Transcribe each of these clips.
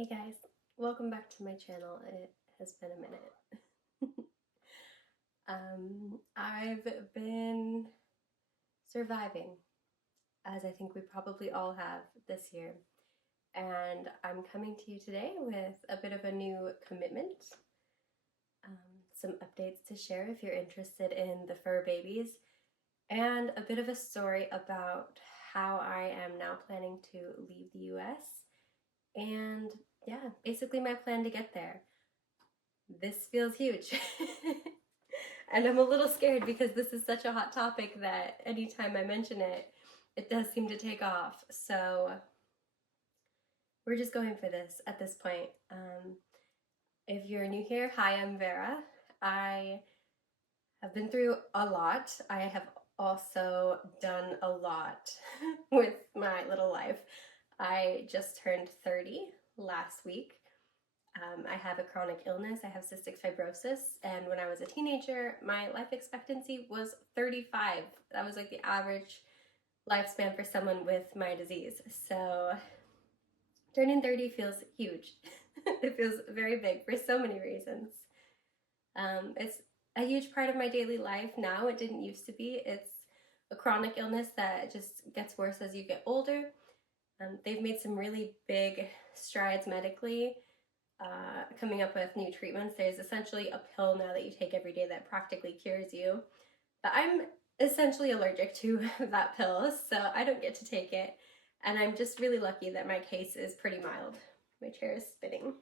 Hey guys, welcome back to my channel. It has been a minute. I've been surviving, as I think we probably all have this year, and I'm coming to you today with a bit of a new commitment, some updates to share if you're interested in the fur babies, and a bit of a story about how I am now planning to leave the US, and yeah, basically my plan to get there. This feels huge. And I'm a little scared because this is such a hot topic that anytime I mention it, it does seem to take off. So we're just going for this at this point. If you're new here, hi, I'm Vera. I have been through a lot. I have also done a lot with my little life. I just turned 30 last week. I have a chronic illness. I have cystic fibrosis, and when I was a teenager, my life expectancy was 35. That was like the average lifespan for someone with my disease. So turning 30 feels huge. It feels very big for so many reasons. It's a huge part of my daily life now. It didn't used to be. It's a chronic illness that just gets worse as you get older. They've made some really big strides medically, coming up with new treatments. There's essentially a pill now that you take every day that practically cures you. But I'm essentially allergic to that pill, so I don't get to take it. And I'm just really lucky that my case is pretty mild. My chair is spinning.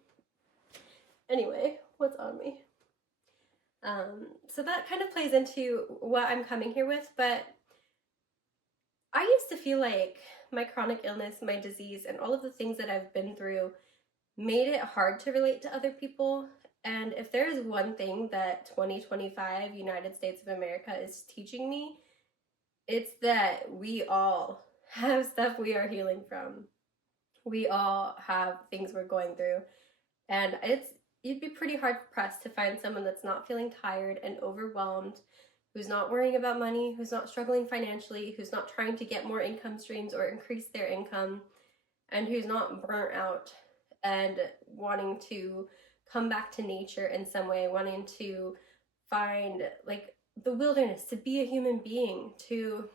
Anyway, what's on me? So that kind of plays into what I'm coming here with, but I used to feel like my chronic illness, my disease, and all of the things that I've been through made it hard to relate to other people. And if there is one thing that 2025 United States of America is teaching me, it's that we all have stuff we are healing from. We all have things we're going through. And you'd be pretty hard pressed to find someone that's not feeling tired and overwhelmed, who's not worrying about money, who's not struggling financially, who's not trying to get more income streams or increase their income, and who's not burnt out and wanting to come back to nature in some way, wanting to find like the wilderness, to be a human being, to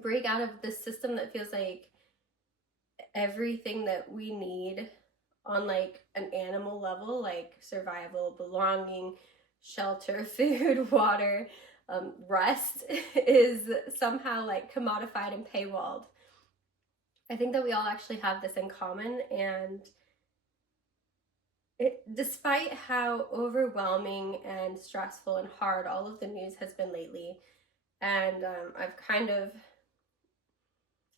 break out of this system that feels like everything that we need on like an animal level, like survival, belonging, shelter, food, water, rest, is somehow like commodified and paywalled. I think that we all actually have this in common, and despite how overwhelming and stressful and hard all of the news has been lately, and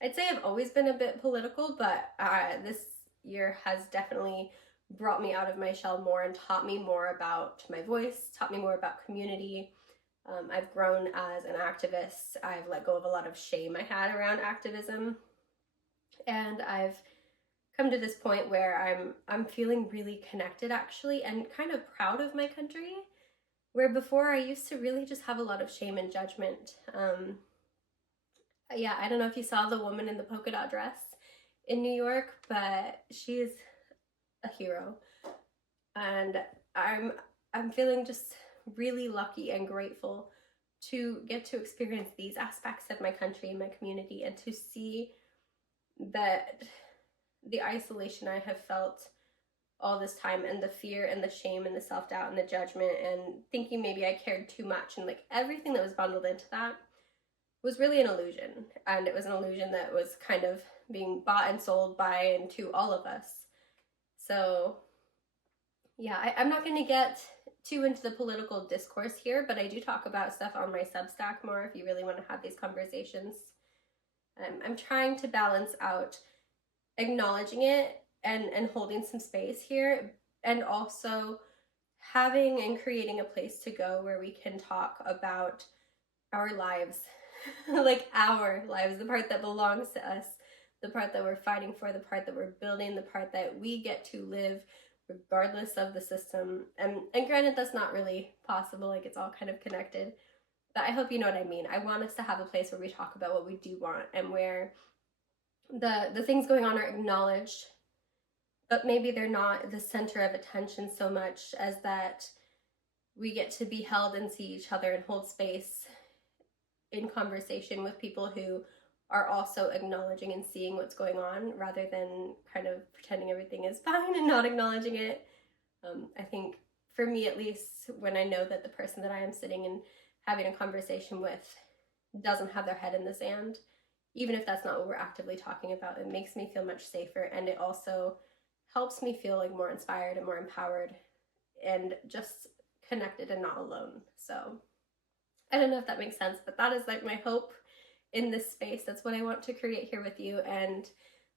I'd say I've always been a bit political, but this year has definitely brought me out of my shell more and taught me more about my voice, taught me more about community. I've grown as an activist. I've let go of a lot of shame I had around activism. And I've come to this point where I'm feeling really connected actually, and kind of proud of my country, where before I used to really just have a lot of shame and judgment. Yeah, I don't know if you saw the woman in the polka dot dress in New York, but she's a hero. And I'm feeling just really lucky and grateful to get to experience these aspects of my country and my community, and to see that the isolation I have felt all this time, and the fear and the shame and the self-doubt and the judgment and thinking maybe I cared too much, and like everything that was bundled into that was really an illusion. And it was an illusion that was kind of being bought and sold by and to all of us. So yeah, I'm not going to get too into the political discourse here, but I do talk about stuff on my Substack more if you really want to have these conversations. I'm trying to balance out acknowledging it and holding some space here, and also having and creating a place to go where we can talk about our lives, like our lives, the part that belongs to us, the part that we're fighting for, the part that we're building, the part that we get to live regardless of the system. And granted, that's not really possible, like it's all kind of connected, but I hope you know what I mean. I want us to have a place where we talk about what we do want, and where the things going on are acknowledged, but maybe they're not the center of attention so much as that we get to be held and see each other and hold space in conversation with people who are also acknowledging and seeing what's going on, rather than kind of pretending everything is fine and not acknowledging it. I think for me, at least, when I know that the person that I am sitting and having a conversation with doesn't have their head in the sand, even if that's not what we're actively talking about, it makes me feel much safer, and it also helps me feel like more inspired and more empowered and just connected and not alone. So I don't know if that makes sense, but that is like my hope in this space. That's what I want to create here with you, and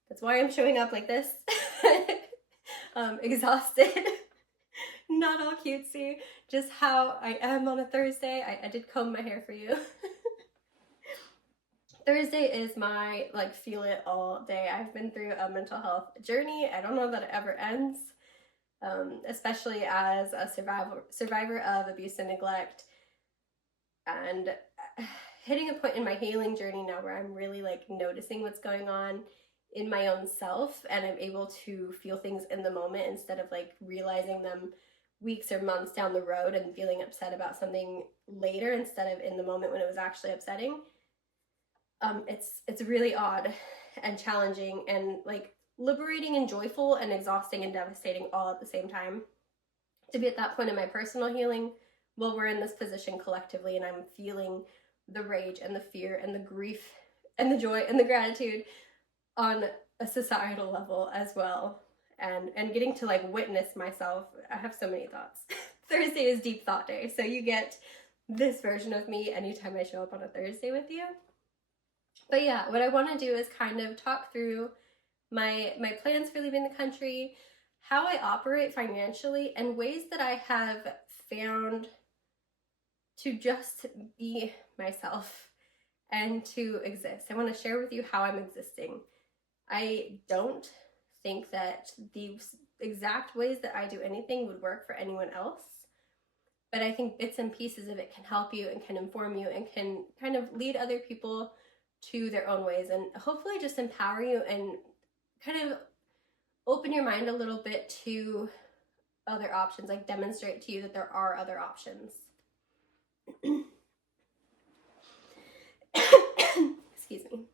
that's why I'm showing up like this. Exhausted, not all cutesy, just how I am on a Thursday. I did comb my hair for you. Thursday is my like feel it all day. I've been through a mental health journey. I don't know that it ever ends, especially as a survivor of abuse and neglect, and hitting a point in my healing journey now where I'm really like noticing what's going on in my own self, and I'm able to feel things in the moment instead of like realizing them weeks or months down the road and feeling upset about something later instead of in the moment when it was actually upsetting. It's really odd and challenging and like liberating and joyful and exhausting and devastating all at the same time to be at that point in my personal healing while we're in this position collectively, and I'm feeling the rage and the fear and the grief and the joy and the gratitude on a societal level as well, and getting to like witness myself. I have so many thoughts. Thursday is deep thought day, so you get this version of me anytime I show up on a Thursday with you. But yeah, what I want to do is kind of talk through my plans for leaving the country, how I operate financially, and ways that I have found to just be myself and to exist. I want to share with you how I'm existing. I don't think that the exact ways that I do anything would work for anyone else, but I think bits and pieces of it can help you and can inform you and can kind of lead other people to their own ways, and hopefully just empower you and kind of open your mind a little bit to other options, like demonstrate to you that there are other options. Excuse me.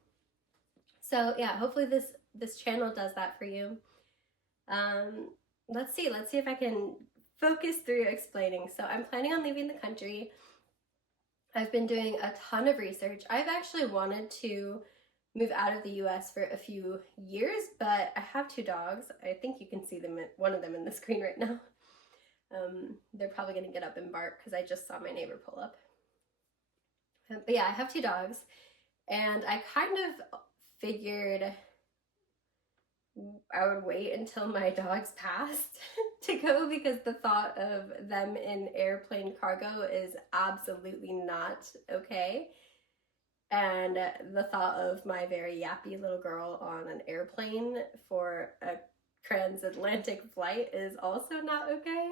So yeah, hopefully this channel does that for you. Let's see if I can focus through explaining. So I'm planning on leaving the country. I've been doing a ton of research. I've actually wanted to move out of the US for a few years, but I have 2 dogs. I think you can see them, one of them in the screen right now. They're probably gonna get up and bark because I just saw my neighbor pull up. But yeah, I have 2 dogs, and I kind of figured I would wait until my dogs passed to go, because the thought of them in airplane cargo is absolutely not okay. And the thought of my very yappy little girl on an airplane for a transatlantic flight is also not okay.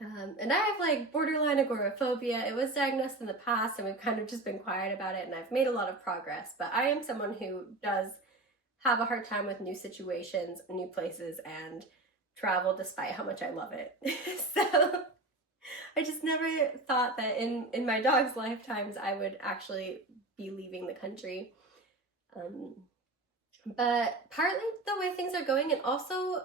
And I have like borderline agoraphobia. It was diagnosed in the past, and we've kind of just been quiet about it, and I've made a lot of progress, but I am someone who does have a hard time with new situations, new places, and travel despite how much I love it. So I just never thought that in my dog's lifetimes I would actually be leaving the country. But partly the way things are going, and also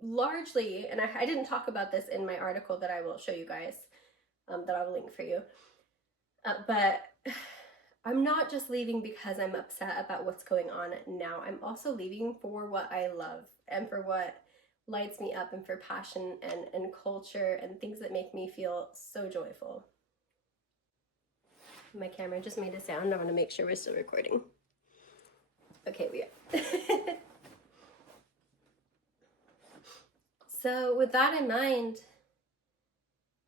largely, and I didn't talk about this in my article that I will show you guys, that I will link for you, but I'm not just leaving because I'm upset about what's going on now. I'm also leaving for what I love and for what lights me up, and for passion and culture and things that make me feel so joyful. My camera just made a sound. I want to make sure we're still recording. Okay, we are. So with that in mind,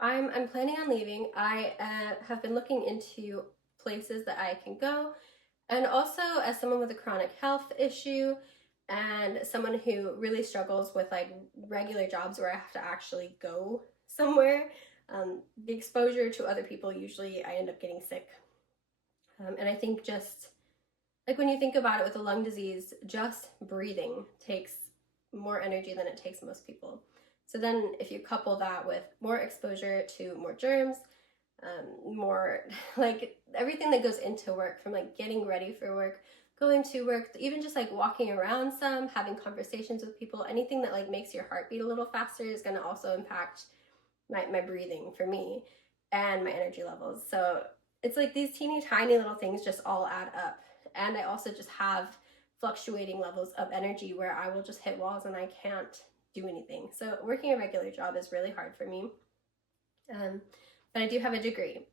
I'm planning on leaving. I have been looking into places that I can go, and also as someone with a chronic health issue and someone who really struggles with like regular jobs where I have to actually go somewhere, the exposure to other people, usually I end up getting sick, and I think just like when you think about it with a lung disease, just breathing takes more energy than it takes most people. So then if you couple that with more exposure to more germs, more like everything that goes into work, from like getting ready for work, going to work, even just like walking around some, having conversations with people, anything that like makes your heart beat a little faster is going to also impact my breathing for me and my energy levels. So it's like these teeny tiny little things just all add up. And I also just have fluctuating levels of energy where I will just hit walls and I can't do anything. So working a regular job is really hard for me. But I do have a degree.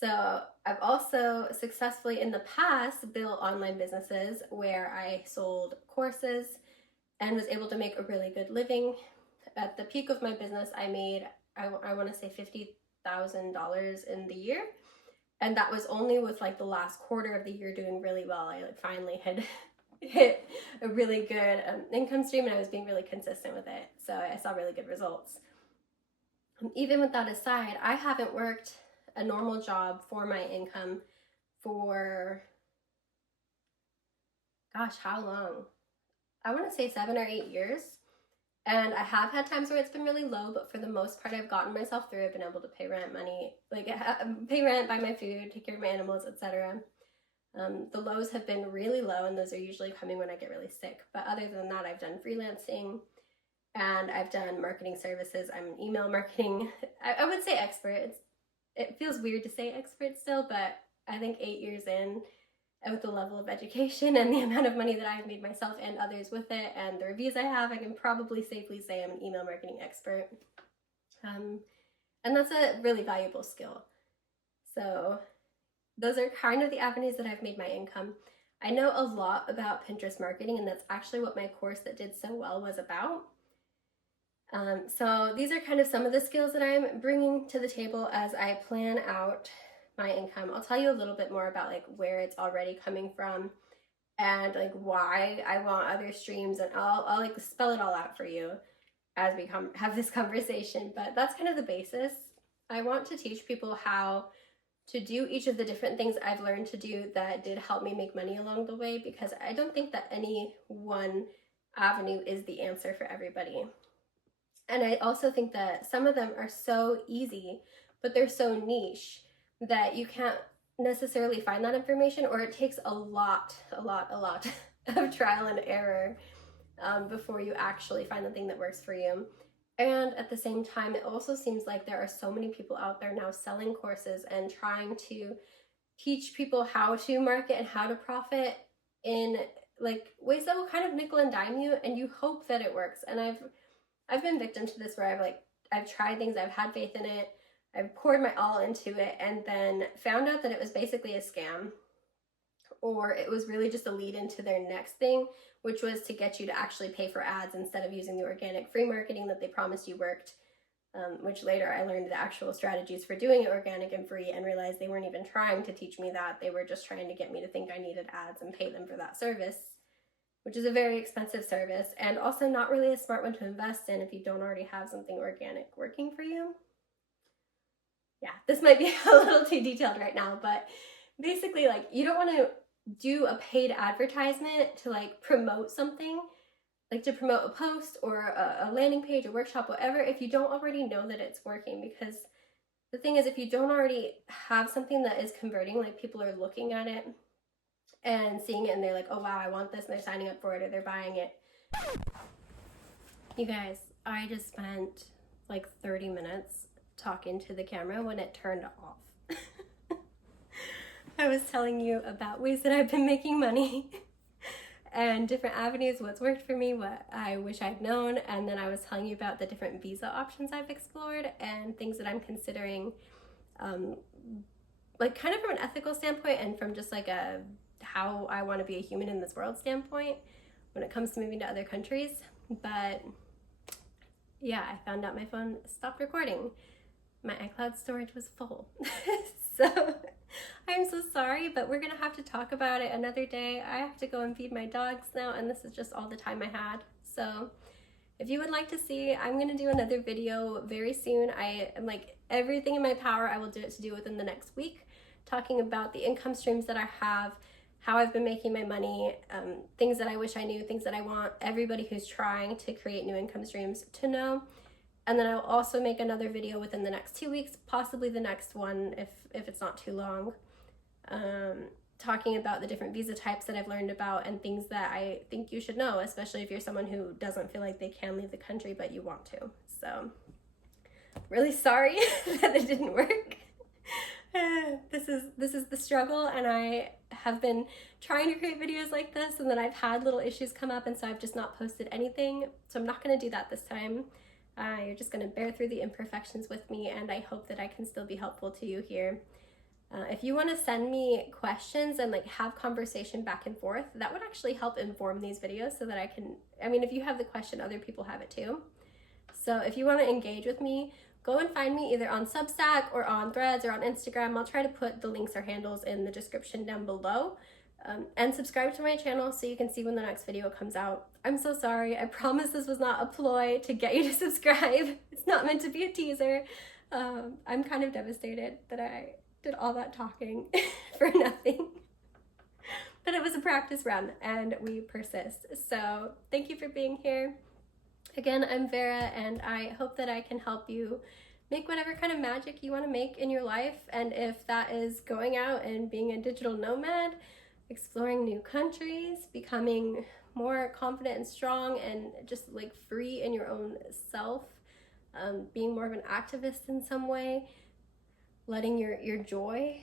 So I've also successfully in the past built online businesses where I sold courses and was able to make a really good living. At the peak of my business, I made, I want to say $50,000 in the year. And that was only with like the last quarter of the year doing really well. I like finally had hit a really good income stream, and I was being really consistent with it. So I saw really good results. Even with that aside, I haven't worked a normal job for my income for, gosh, how long? I want to say 7 or 8 years. And I have had times where it's been really low, but for the most part, I've gotten myself through. I've been able to pay rent money, like pay rent, buy my food, take care of my animals, etc. The lows have been really low, and those are usually coming when I get really sick. But other than that, I've done freelancing, and I've done marketing services. I'm an email marketing, I would say expert. It feels weird to say expert still, but I think 8 years in, with the level of education and the amount of money that I've made myself and others with it, and the reviews I have, I can probably safely say I'm an email marketing expert. And that's a really valuable skill. So those are kind of the avenues that I've made my income. I know a lot about Pinterest marketing, and that's actually what my course that did so well was about. So these are kind of some of the skills that I'm bringing to the table as I plan out my income. I'll tell you a little bit more about like where it's already coming from and like why I want other streams, and I'll like spell it all out for you as we have this conversation. But that's kind of the basis. I want to teach people how to do each of the different things I've learned to do that did help me make money along the way, because I don't think that any one avenue is the answer for everybody. And I also think that some of them are so easy, but they're so niche that you can't necessarily find that information, or it takes a lot of trial and error before you actually find the thing that works for you. And at the same time, it also seems like there are so many people out there now selling courses and trying to teach people how to market and how to profit in like ways that will kind of nickel and dime you, and you hope that it works. And I've been victim to this where I've tried things, I've had faith in it, I've poured my all into it, and then found out that it was basically a scam, or it was really just a lead into their next thing, which was to get you to actually pay for ads instead of using the organic free marketing that they promised you worked, which later I learned the actual strategies for doing it organic and free, and realized they weren't even trying to teach me that. They were just trying to get me to think I needed ads and pay them for that service, which is a very expensive service, and also not really a smart one to invest in if you don't already have something organic working for you. Yeah, this might be a little too detailed right now, but basically, like, you don't want to do a paid advertisement to like promote something, like to promote a post or a landing page, a workshop, whatever, if you don't already know that it's working. Because the thing is, if you don't already have something that is converting, like people are looking at it and seeing it and they're like, oh wow, I want this, and they're signing up for it or they're buying it. You guys, I just spent like 30 minutes talking to the camera when it turned off. I was telling you about ways that I've been making money and different avenues, what's worked for me, what I wish I'd known, and then I was telling you about the different visa options I've explored and things that I'm considering, like kind of from an ethical standpoint and from just like a how I want to be a human in this world standpoint when it comes to moving to other countries. But yeah, I found out my phone stopped recording. My iCloud storage was full. So I'm so sorry, but we're gonna have to talk about it another day. I have to go and feed my dogs now, and this is just all the time I had. So if you would like to see, I'm gonna do another video very soon. I am like, everything in my power, I will do it to do within the next week, talking about the income streams that I have, how I've been making my money, things that I wish I knew, things that I want everybody who's trying to create new income streams to know. And then I'll also make another video within the next 2 weeks, possibly the next one if it's not too long, talking about the different visa types that I've learned about and things that I think you should know, especially if you're someone who doesn't feel like they can leave the country but you want to. So, really sorry that it didn't work. This is the struggle, and I have been trying to create videos like this, and then I've had little issues come up, and so I've just not posted anything. So I'm not going to do that this time. You're just going to bear through the imperfections with me, and I hope that I can still be helpful to you here. If you want to send me questions and like have conversation back and forth, that would actually help inform these videos so that I can, if you have the question, other people have it too. So if you want to engage with me, go and find me either on Substack or on Threads or on Instagram. I'll try to put the links or handles in the description down below. And subscribe to my channel so you can see when the next video comes out. I'm so sorry. I promise this was not a ploy to get you to subscribe. It's not meant to be a teaser. I'm kind of devastated that I did all that talking for nothing. But it was a practice run and we persist. So thank you for being here. Again, I'm Vera, and I hope that I can help you make whatever kind of magic you want to make in your life. And if that is going out and being a digital nomad, exploring new countries, becoming more confident and strong and just like free in your own self, being more of an activist in some way, letting your joy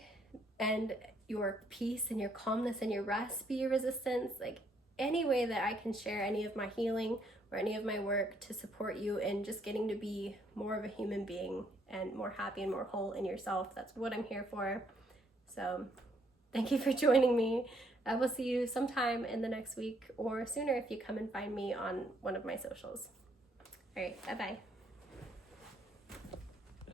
and your peace and your calmness and your rest be your resistance, like any way that I can share any of my healing or any of my work to support you in just getting to be more of a human being and more happy and more whole in yourself. That's what I'm here for. So thank you for joining me. I will see you sometime in the next week or sooner if you come and find me on one of my socials. All right, bye-bye.